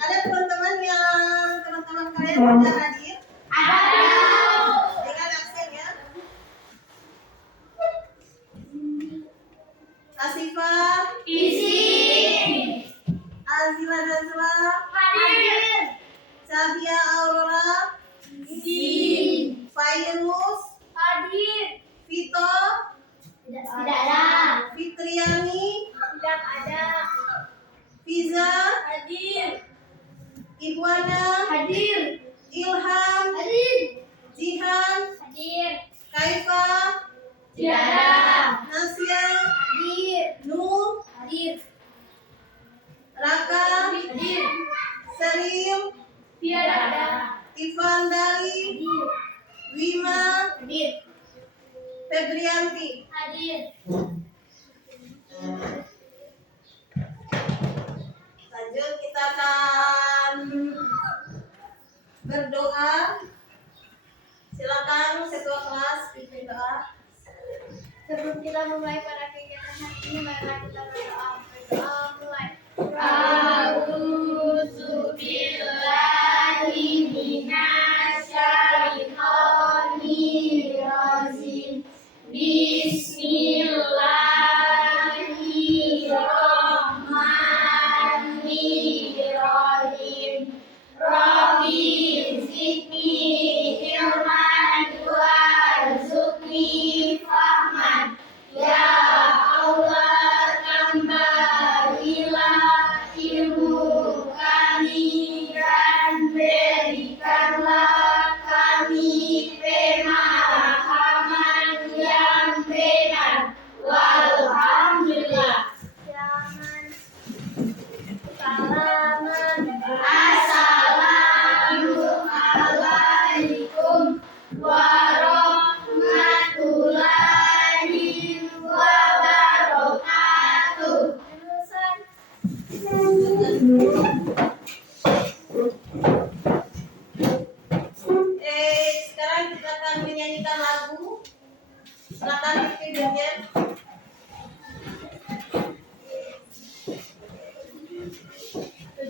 Ada teman-teman kalian sudah hadir? Ada. Dengan aksen ya. Asifah. Isi. Azila Nazla. Hadir. Sabia Aurora. Isi. Fairuz. Hadir. Vito. Tidak ada. Fitriani. Tidak ada. Fiza. Hadir. Ikhwana. Hadir. Ilham. Hadir. Jihan. Hadir. Kaifa. Tidak ada. Nasya. Hadir. Nur. Hadir. Raka. Hadir. Seril. Tidak ada. Ivandari. Hadir. Wima. Hadir. Febrianti. Hadir. Lanjut kita akan berdoa. Silakan ketua kelas pimpin doa. Sebelum kita mulai pada kegiatan hari ini, marilah kita berdoa. Berdoa mulai. A'udzubillahi minasyaitonirrajim. Bismillahirrahmanirrahim. Rabbi zidni ilman warzuqni fahman. Ya Allah, tambahkanlah ilmu kami dan berikanlah kami pemahaman yang benar. Walhamdulillah. Assalamualaikum warahmatullahi wabarakatuh. Sekarang kita akan menyanyikan lagu. Silakan pimpin ya.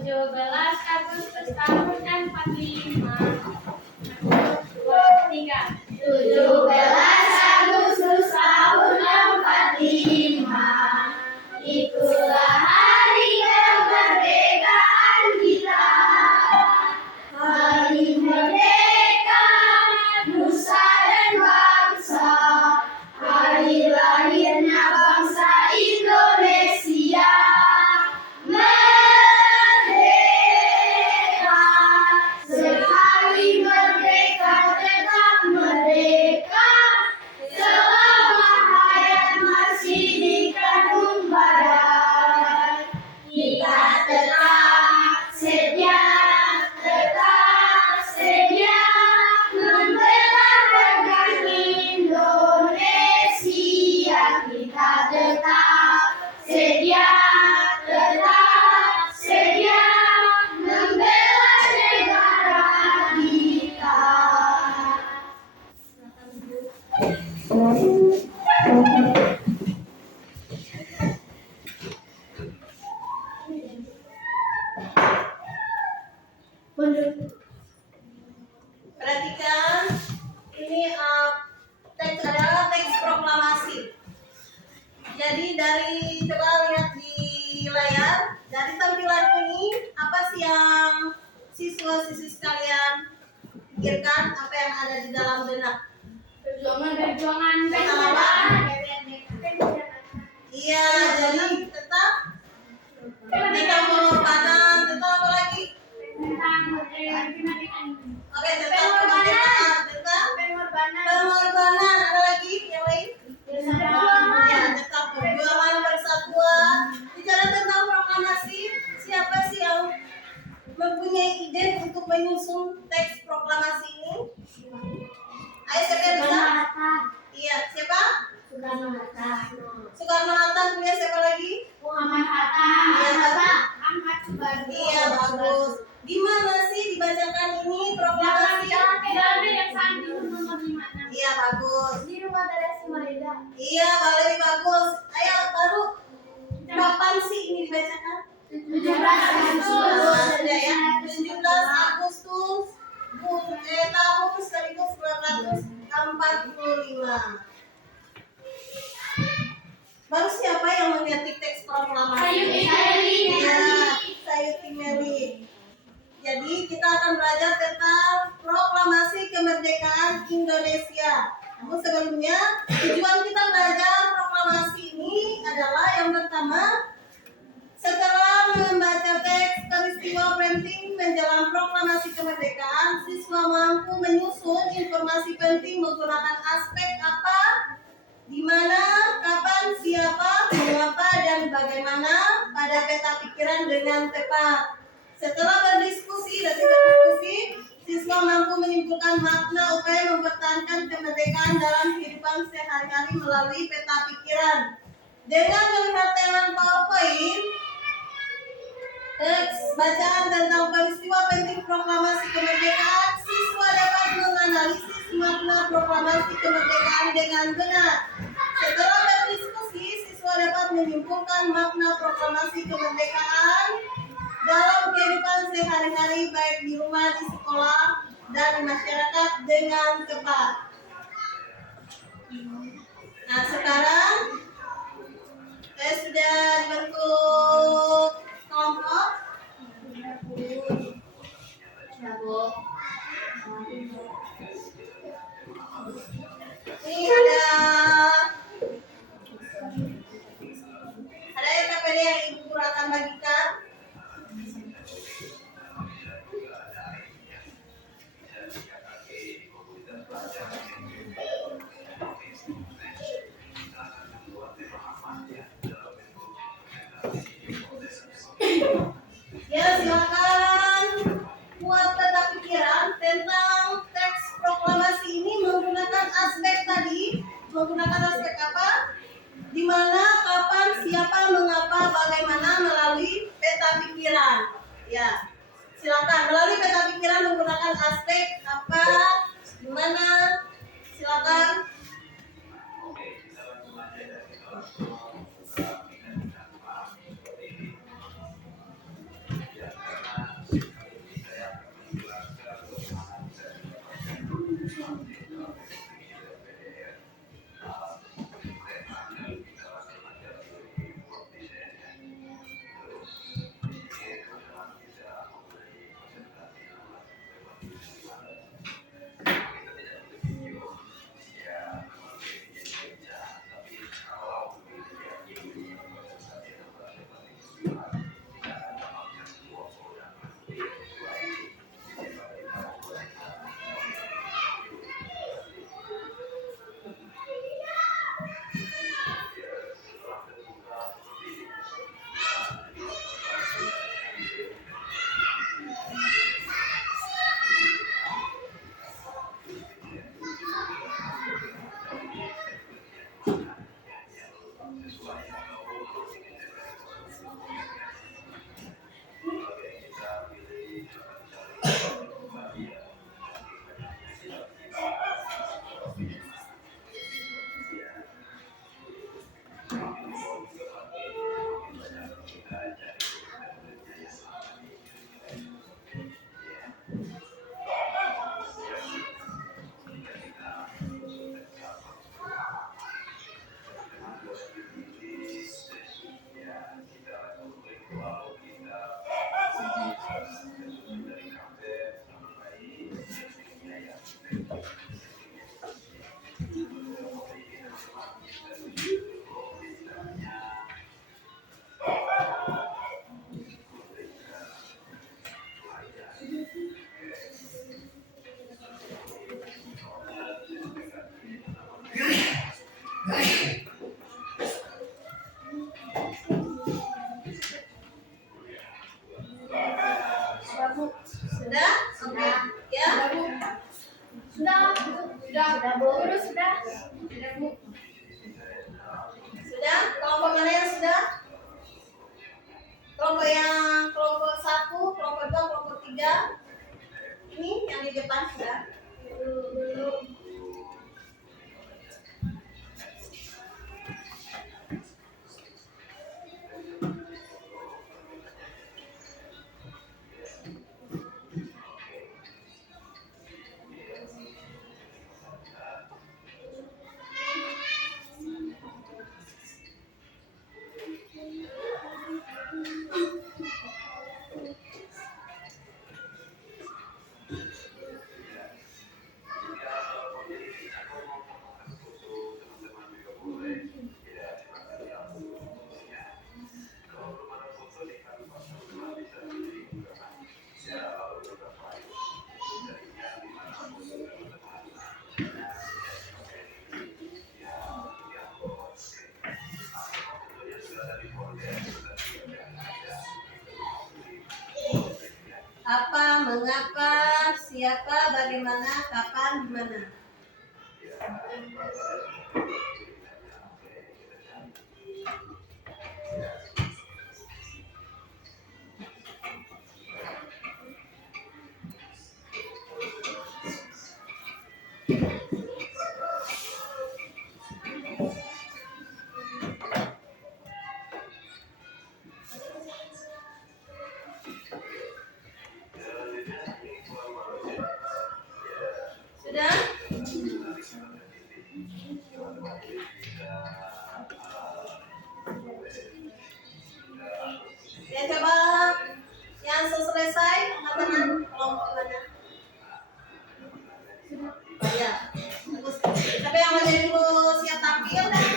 17 Agustus tahun 45. 17 Agustus tahun 45. Itulah hari kemerdekaan kita. Hari merdeka nusa dan bangsa. Hari lahirnya bangsa Indonesia. Merdeka, sekali merdeka tetap merdeka. Selama hayat masih di kandung badan, kita tetap setia membela negara Indonesia. Kita tetap setia membela negara kita. Perhatikan, ini teks adalah teks proklamasi. Jadi dari coba lihat di layar, dari tampilan ini apa sih yang siswa-siswi sekalian pikirkan, apa yang ada di dalam benak? Perjuangan. Iya, jadi tetap merdeka pengorbanan, tetap apa lagi? Oke, tetap kemerdekaan, tetap pengorbanan, ada lagi yang lain? Ya, tetap perjuangan persatuan. Bicara tentang proklamasi, siapa sih yang mempunyai ide untuk menyusun teks proklamasi ini? Ayo siapa yang bisa? Iya, siapa? Soekarno Hatta, punya siapa lagi? Muhammad Hatta. Iya, Ahmad Subardi. Iya, bagus. Di mana sih dibacakan ini proklamasi? yang santi nomor 56. Iya, bagus. Di rumah Darasi Marida. Iya, Baleri bagus. Ayo, baru kapan sih ini dibacakan? 17 Agustus tahun 1945. Baru siapa yang mengetik teks proklamasi? Sayuti Ya, Sayuti Meli. Jadi kita akan belajar tentang proklamasi kemerdekaan Indonesia. Namun sebelumnya, tujuan kita belajar proklamasi ini adalah yang pertama, setelah membaca teks peristiwa penting menjelang proklamasi kemerdekaan, siswa mampu menyusun informasi penting menggunakan aspek apa, di mana, kapan, siapa, mengapa, dan bagaimana pada peta pikiran dengan tepat. Setelah berdiskusi, siswa mampu menyimpulkan makna upaya mempertahankan kemerdekaan dalam kehidupan sehari-hari melalui peta pikiran. Dengan melihat teman PowerPoint, teks bacaan tentang peristiwa penting proklamasi kemerdekaan, siswa dapat menganalisis makna proklamasi kemerdekaan dengan benar. Setelah berdiskusi, siswa dapat menyimpulkan makna proklamasi kemerdekaan dalam kehidupan sehari-hari baik di rumah, di sekolah, dan masyarakat dengan tepat. Nah, sekarang saya sudah dibentuk kelompok. Ini ada KPD yang Ibu Guru akan bagikan. Ya, silakan buat peta pikiran tentang teks proklamasi ini menggunakan aspek tadi. Menggunakan aspek apa? Di mana, kapan, siapa, mengapa, bagaimana melalui peta pikiran. Ya, silakan melalui peta pikiran menggunakan aspek apa, di mana, silakan. Sudah? Oke. Ya. Sudah, Bu. Sudah. Bu. Sudah? Kelompok mana yang sudah? Kelompok 1, kelompok 2, kelompok 3. Ini yang di depan sudah? Belum. Apa, mengapa, siapa, bagaimana, kapan, di mana. Sudah? Ya, coba yang selesai angkat tangan kelompok mana? Oh, ya. Bagus. Tapi yang mau jadi guru siap tampil kan?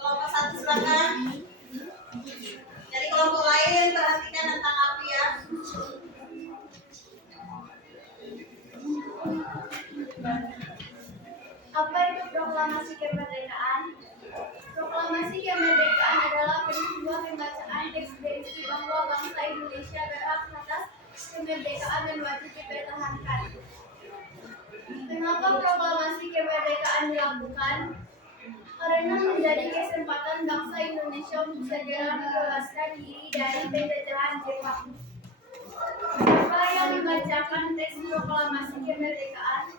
Kelompok 1 silakan. Jadi kelompok lain perhatikan tentang api ya. Apa itu proklamasi kemerdekaan? Proklamasi kemerdekaan adalah peristiwa pembacaan teks berisi bahwa bangsa Indonesia berhak atas kemerdekaan dan wajib dipertahankan. Mengapa proklamasi kemerdekaan dilakukan? Karena menjadi kesempatan bangsa Indonesia untuk segera membebaskan diri dari penjajahan Jepang. Siapa yang membacakan teks proklamasi kemerdekaan?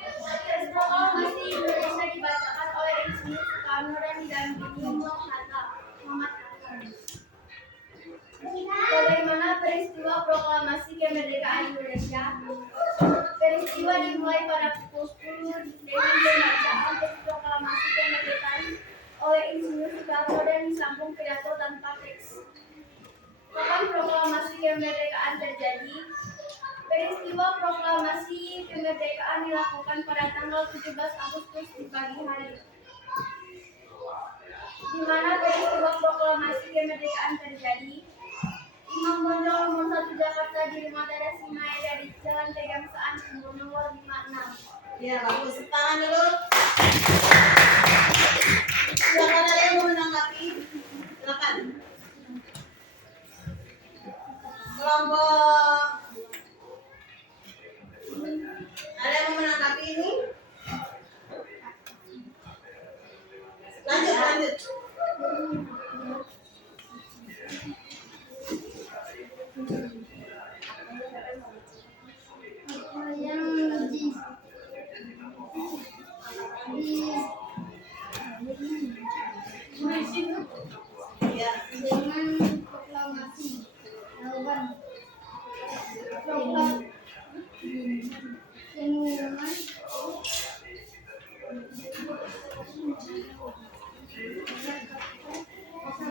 Teks proklamasi Indonesia dibacakan oleh Insinyur Soekarno dan didampingi Muhammad Hatta. Bagaimana peristiwa proklamasi kemerdekaan Indonesia? Peristiwa dimulai pada pukul 10 dengan pembacaan teks proklamasi kemerdekaan oleh Insinyur Soekarno dan disambung pidato tanpa teks. Kapan proklamasi kemerdekaan terjadi? Peristiwa proklamasi kemerdekaan dilakukan pada tanggal 17 Agustus di pagi hari. Di mana peristiwa proklamasi kemerdekaan terjadi? Imam Bonjol nomor 1 Jakarta di Rumah Dada Sinai dari Jalan Pegangsaan nomor 56. Ya, bagus. Tangan dulu. Silakan, ada yang mau menanggapi? Silakan. Kelompok ada yang mau menanggapi ini? Lanjut. Ya. Dengan proklamasi melakukan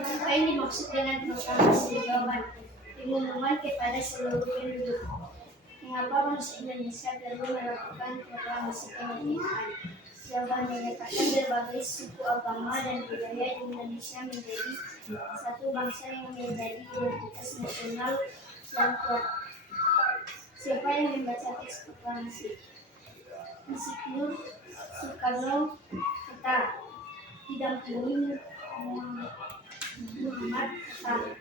apa yang dimaksud dengan proklamasi? Jawaban: pengumuman kepada seluruh penduduk. Mengapa bangsa Indonesia perlu melakukan proklamasi kemerdekaan? Jawaban: menyatakan berbagai suku, agama, dan budaya di Indonesia menjadi satu bangsa yang menjadi identitas nasional yang kuat. Siapa yang membaca teks proklamasi? Insinyur Soekarno Hatta didampingi Muhammad Hatta.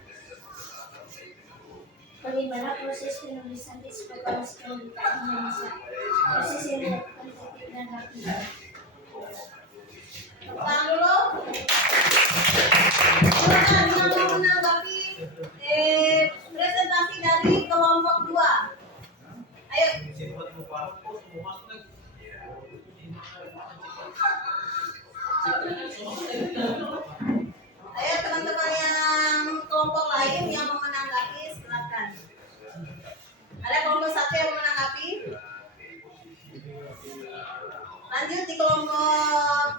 Bagaimana proses penulisan teks proklamasi kemerdekaan Indonesia? Proses yang dilakukan tertib dan rapi. Tahan dulu. Silakan yang mau menanggapi presentasi dari kelompok 2. Ayo. Ayo teman-teman yang kelompok lain yang mau menanggapi, silakan. Ada kelompok 1 yang mau menanggapi? Lanjut di kelompok.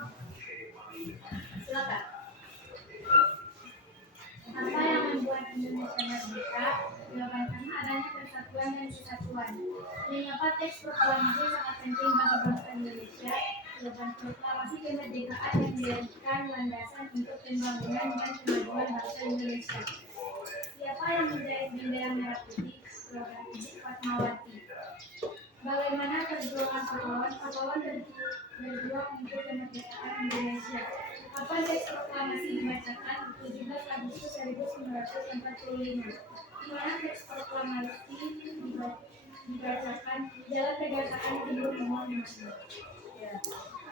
Silakan. Apa yang membuat Indonesia merdeka? Jawaban: karena adanya persatuan dan kesatuan. Mengapa teks proklamasi sangat penting bagi bangsa Indonesia? Jawaban: proklamasi kemerdekaan yang dijadikan landasan untuk pembangunan dan kemajuan bangsa Indonesia. Siapa yang menjahit bendera merah putih? Jawaban: Ibu Fatmawati. Bagaimana perjuangan pahlawan berjuang untuk kemerdekaan Indonesia? Kapan teks proklamasi dibacakan? 17 Agustus 1945. Di mana teks proklamasi tidur mohon. Ya.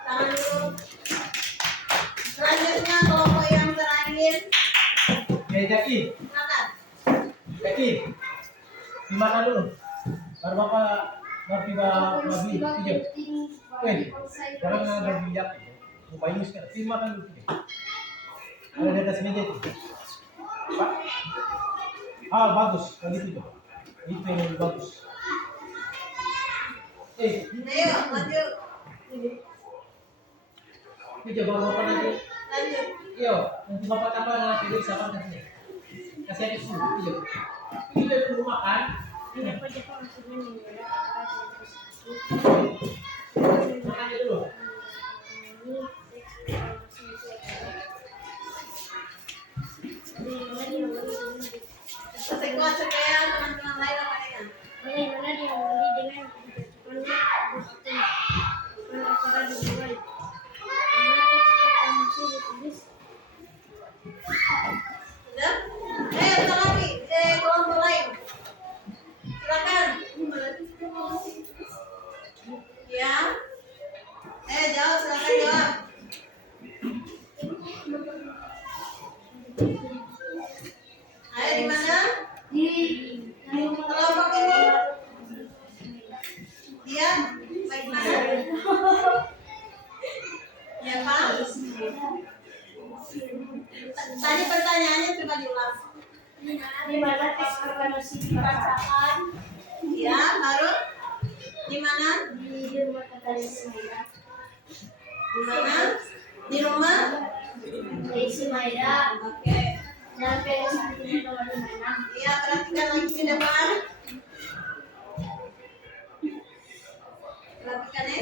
Tangan dulu. Selanjutnya kelompok yang terakhir. Jaki, Makan. Jaki, dimakan dulu. Baru bapak babi pijat. Jangan ada bijak. Lupa ini sekarang. Dimakan dulu. Ada di atas meja itu. Pak. Bagus. Kalau gitu. Itu yang bagus. Ayo, lanjut. Pijat baru bapak nanti. Lanjut. Yo, nanti bapak tambah dengan video sama kasih. Kasih aja dulu. Pijat dulu makan. Ini apa aja Pak maksudnya nih? Makan dulu. Sesuai supaya teman-teman lain apa ya? Bagaimana dia membeli dengan kebijakannya acara dimulai. Karena teks proklamasi ditulis Sudah? Ayo lagi. Kelompok lain. Silakan. Ya. Jawab, silakan jawab. Ayo di mana? di Kelompok ini. Dia baik mana? Ya, Pak. Tadi pertanyaannya coba diulang. di mana teks proklamasi dibacakan Ya, baru di mana? di rumah kata Ismaida. Di mana? Di rumah? Di Ismaida Oke. dan PS nomor 56. Iya, perhatikan lagi di depan. Perhatikan ya.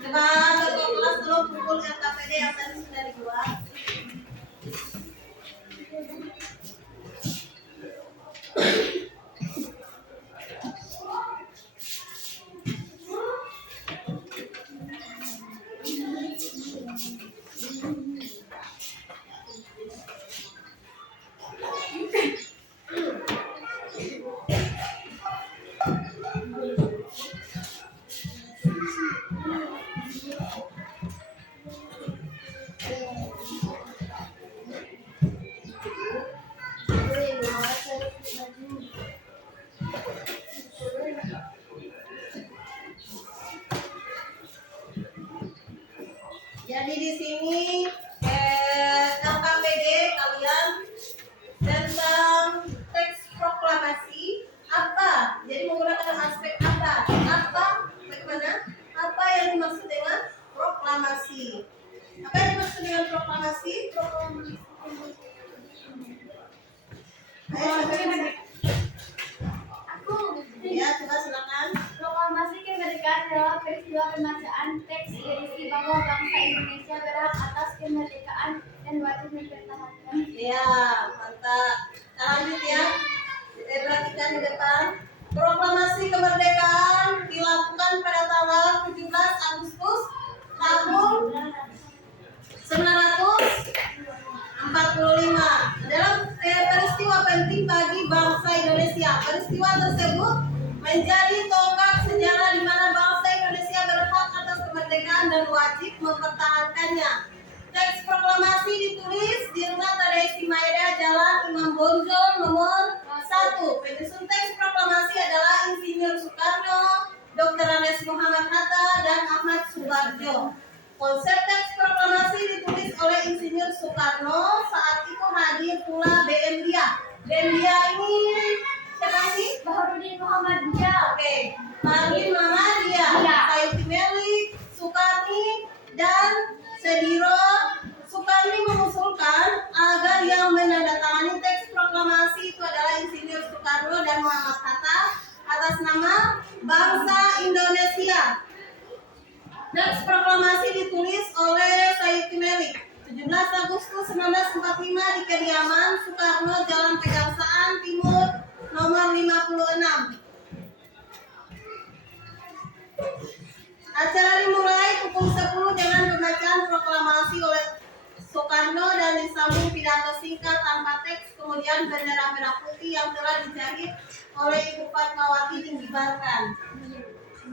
Coba ketua kelas tolong pukul RKPD yang tadi sudah dibuat. Jadi di sini LKPD kalian tentang teks proklamasi apa? Jadi menggunakan aspek apa? Apa? Bagaimana? Apa yang dimaksud dengan proklamasi? Apa yang dimaksud dengan proklamasi? Ayo, Aku ya, coba silakan. proklamasi kemerdekaan adalah peristiwa pembacaan teks berisi bahwa bangsa Indonesia berhak atas kemerdekaan dan wajib mempertahankan. Ya, mantap. Nah, lanjut ya. Perhatikan di depan. Proklamasi kemerdekaan dilakukan pada tanggal 17 Agustus tahun 1945. Adalah peristiwa penting bagi bangsa Indonesia. Peristiwa tersebut menjadi tonggak sejarah di mana bangsa Indonesia berhak atas kemerdekaan dan wajib mempertahankannya. Teks proklamasi ditulis di Rumah Tadaisi Maeda, Jalan Imam Bonjol nomor 1. Penyusun teks proklamasi adalah Insinyur Soekarno, Dr. Andes Muhammad Hatta, dan Ahmad Subarjo. Konsep teks proklamasi ditulis oleh Insinyur Soekarno. Saat itu hadir pula BM Dia. BM Dia ini siapa sih? Baharudin Muhammad Dia. Oke, Baharudin Muhammad Dia, Sayuti Melik, Sukarni, dan Sediro. Sukarni mengusulkan agar yang menandatangani teks proklamasi itu adalah Insinyur Soekarno dan Muhammad Hatta atas nama bangsa Indonesia. Teks proklamasi ditulis oleh Sayuti Melik 17 Agustus 1945 di kediaman Soekarno, Jalan Pegangsaan Timur nomor 56. Acara dimulai pukul 10 dengan pembacaan proklamasi oleh Soekarno dan disambung pidato singkat tanpa teks. kemudian bendera merah putih yang telah dijahit oleh Ibu Fatmawati dikibarkan.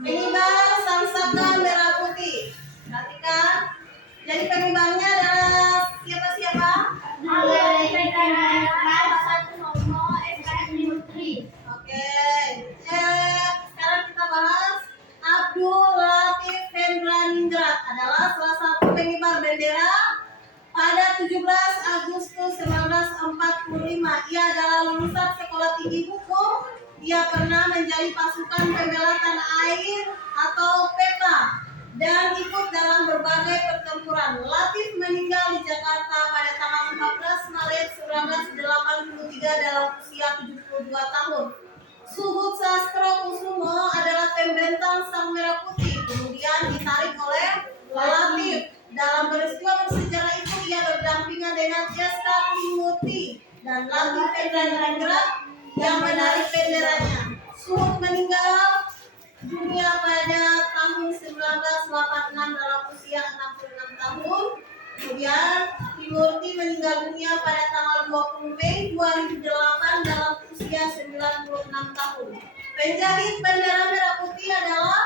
Pengibar sangsaka merah putih. Perhatikan. Jadi pengibarnya adalah siapa-siapa? Oke. Sekarang kita bahas Abdul Latif Hendraningrat adalah salah satu pengibar bendera pada 17 Agustus 1945. Ia adalah lulusan Sekolah Tinggi Hukum. Dia pernah menjadi pasukan pembela tanah air atau PETA dan ikut dalam berbagai pertempuran. Latif meninggal di Jakarta pada tanggal 14 Maret 1983 dalam usia 72 tahun. Suhud Sastro Kusumo adalah pembentang sang merah putih, kemudian ditarik oleh Latif. Dalam peristiwa bersejarah itu ia berdampingan dengan Jesta Timurti dan Latif Hendraningrat yang menarik benderanya. Suhud meninggal dunia pada tahun 1986 dalam usia 66 tahun. Kemudian Timurti meninggal dunia pada tanggal 20 Mei 2008 dalam usia 96 tahun. Penjahit bendera merah putih adalah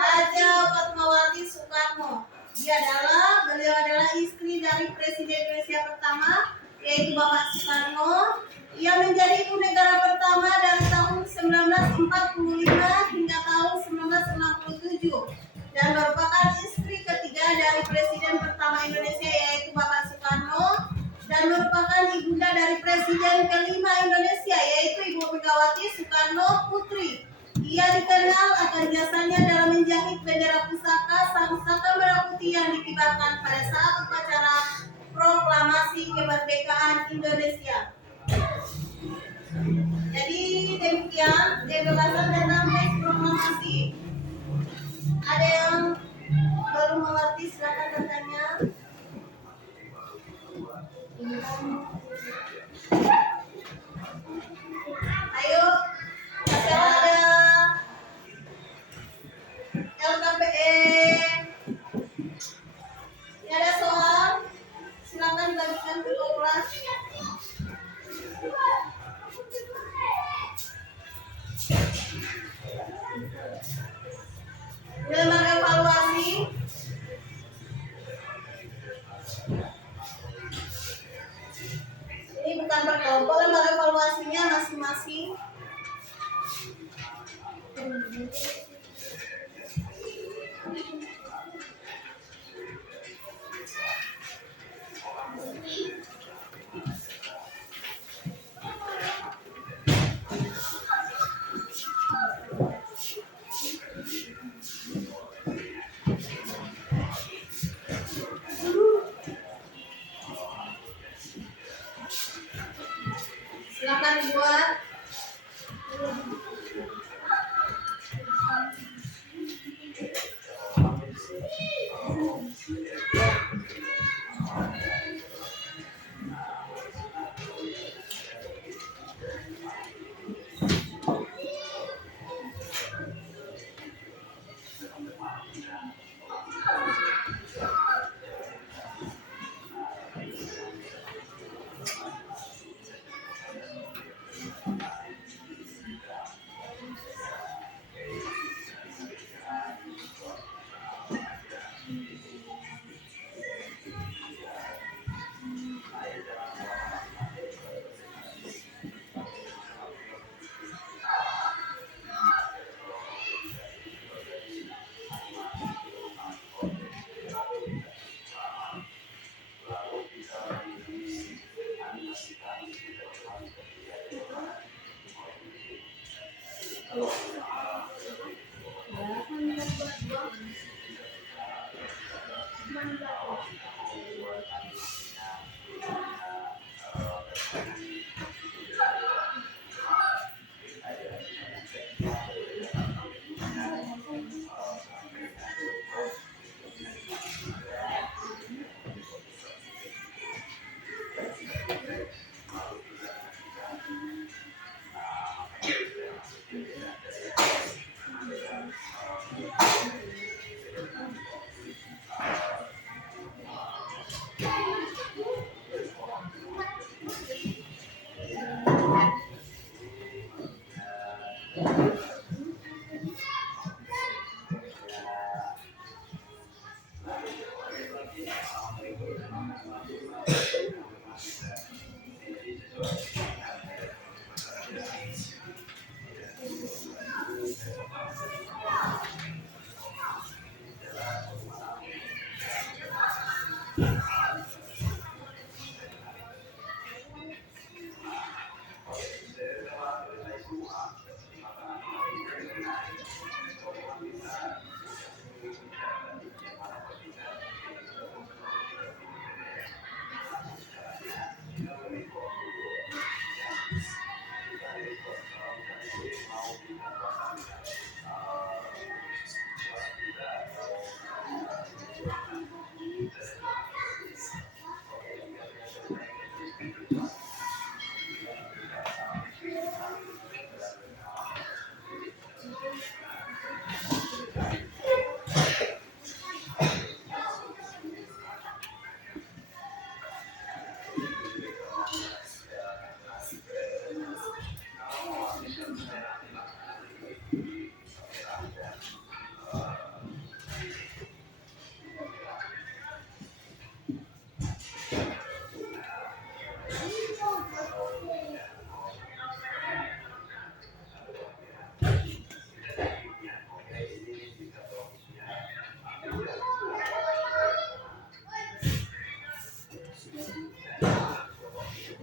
Haja Fatmawati Soekarno. Beliau adalah istri dari Presiden Indonesia pertama, yaitu Bapak Soekarno. Ia menjadi ibu negara pertama dari tahun 1945 hingga tahun 1967 dan merupakan istri ketiga dari Presiden pertama Indonesia, yaitu Bapak Soekarno, dan merupakan ibunda dari Presiden kelima Indonesia, yaitu Ibu Megawati Soekarno Putri. Ia dikenal akan jasanya dalam menjahit bendera pusaka sangsaka merah putih yang dikibarkan pada saat upacara proklamasi kemerdekaan Indonesia. Jadi demikian pembahasan tentang teks proklamasi. Ada yang baru mengerti, silakan bertanya. Ayo, masih ada LKPE. Ini ada soal, silakan bagikan ke kelas. Lembaga evaluasi. Ini bukan berkelompok, lembaga evaluasinya masing-masing. Silakan dibuat.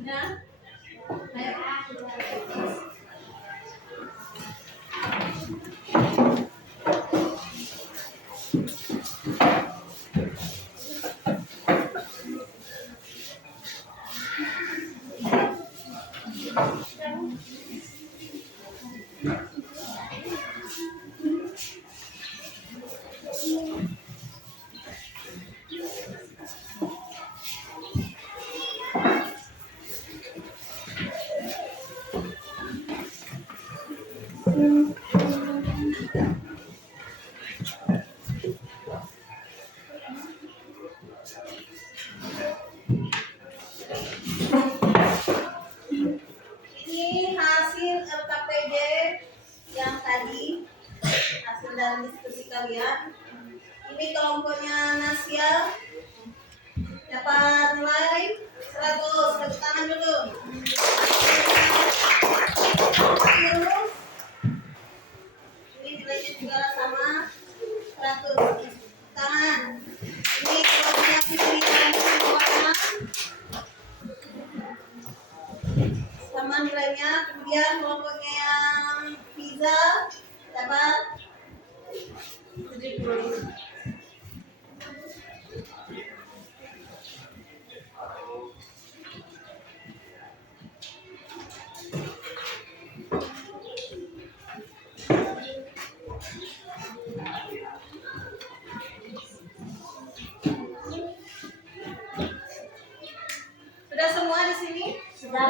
Ya. Ini hasil LKPD yang tadi, hasil dari diskusi kalian. Ini kelompoknya Nasya dapat nilai 100. Tepuk tangan dulu. Terus, ini nilainya juga sama 100. Tangan. Ini kelompoknya Fitri dan Warna sama nilainya. Kemudian kelompoknya yang Fiza dapat 70. Sudah semua di sini? Sudah.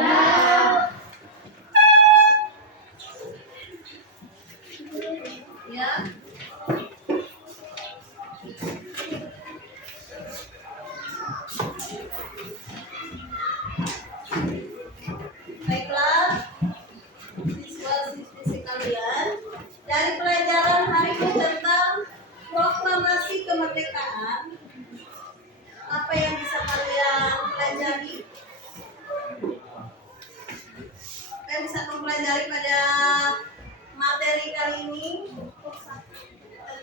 Ya. Baiklah, siswa-siswi kalian, dari pelajaran hari ini tentang proklamasi kemerdekaan, apa yang bisa kalian pelajari? Apa yang bisa kamu pelajari pada materi kali ini?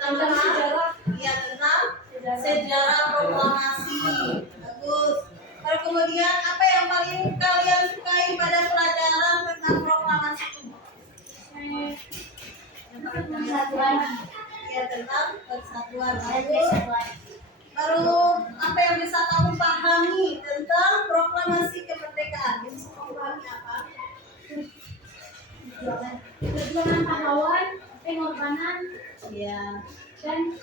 Tentang sejarah. Iya, tentang sejarah proklamasi. Bagus. Lalu kemudian apa yang paling kalian sukai pada pelajaran tentang proklamasi itu? Persatuan. Ya, tentang persatuan. Dan Bagus. kesatuan. Baru apa yang bisa kamu pahami tentang proklamasi kemerdekaan? Yang bisa kamu pahami apa? Perjuangan pahlawan, pengorbanan, Ya. dan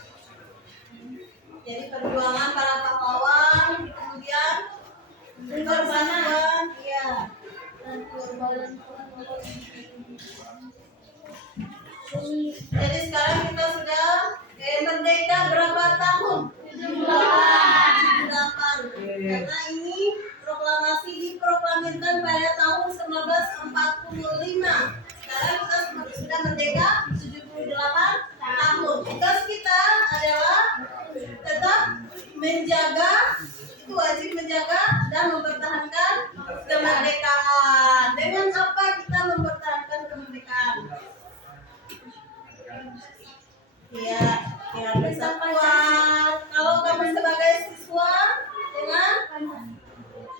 Jadi perjuangan para pahlawan, kemudian persatuan, ya. Jadi sekarang kita sudah merdeka berapa tahun? 78. Karena ini proklamasi diproklamirkan pada tahun 1945. Sekarang kita sudah merdeka 78 tahun. Tugas kita adalah tetap menjaga, itu wajib menjaga dan mempertahankan kemerdekaan. Dengan apa kita mempertahankan kemerdekaan? Ya, dengan persatuan. Kalau kamu sebagai siswa, dengan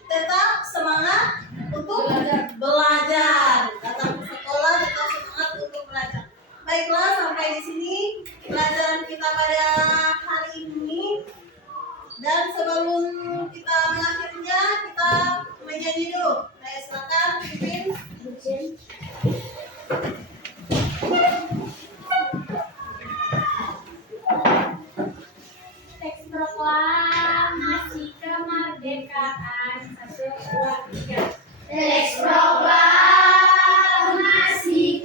tetap semangat untuk belajar. Datang ke sekolah tetap semangat untuk belajar. Baiklah, sampai di sini pelajaran kita pada hari ini. Dan sebelum kita mengakhirinya, kita menyanyi dulu. Saya silakan pimpin. teks proklamasi kemerdekaan 1, 2, 3. Teks proklamasi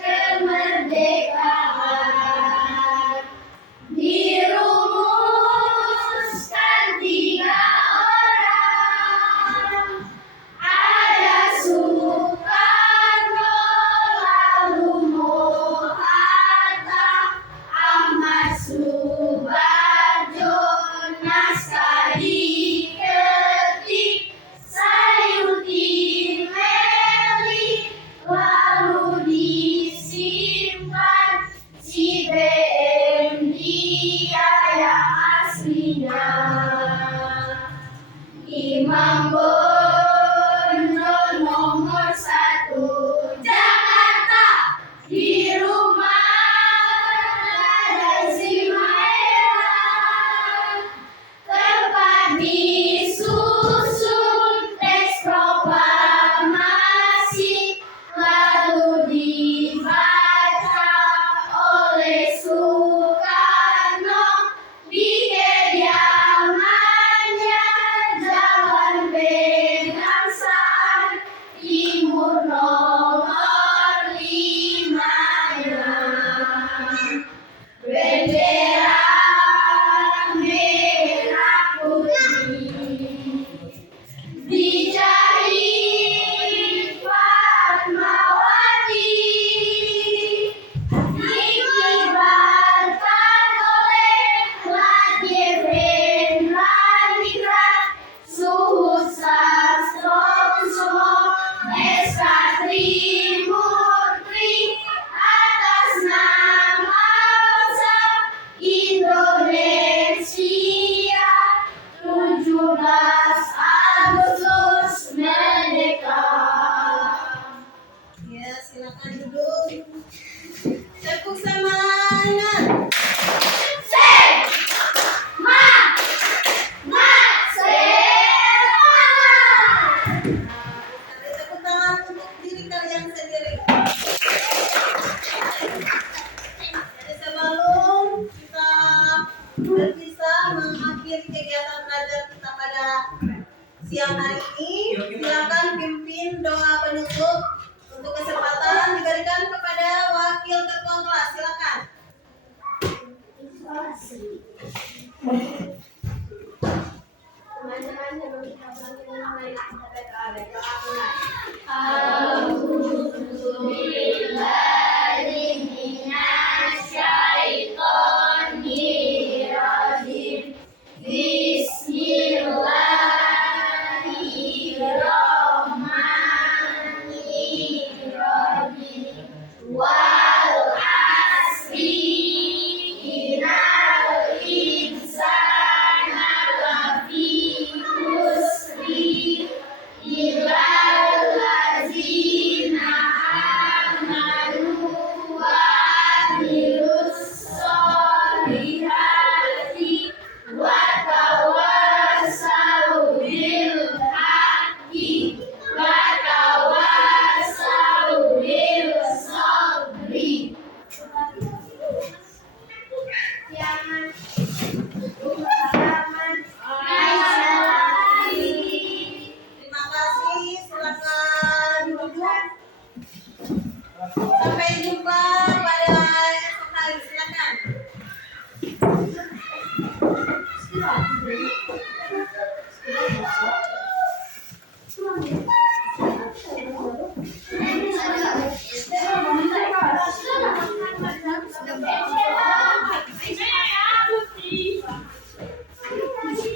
kemerdekaan dirumuskan 3 orang. Ada Soekarno, lalu Hatta, Ahmad Subarjo, naskah diketik Sayuti Meli, lalu disimpan si BM dia yang aslinya. Imam Bonjol bersatu Jakarta di rumah ada Zimaira tempat disusun teks proklamasi lalu dibaca oleh Soekarno di kediamannya Jalan Pegangsaan Timur nomor 5-nya. Bendera merah putih dijahit Fatmawati dikibarkan oleh Latih Rendra Suhud Sastrokusumo SK Trimurti atas nama bangsa Indonesia 17 Agustus Merdeka. Ya, silakan duduk. Tepuk semangat. Ada tepuk tangan untuk diri kalian sendiri. Jadi sebelum kita berpisah mengakhiri kegiatan belajar kita pada siang hari ini, silakan pimpin doa penutup. Untuk kesempatan diberikan kepada wakil ketua kelas. Silakan. Teman-teman sebelum kita pulang mari kita berdoa. Bismillahirrahmanirrahim.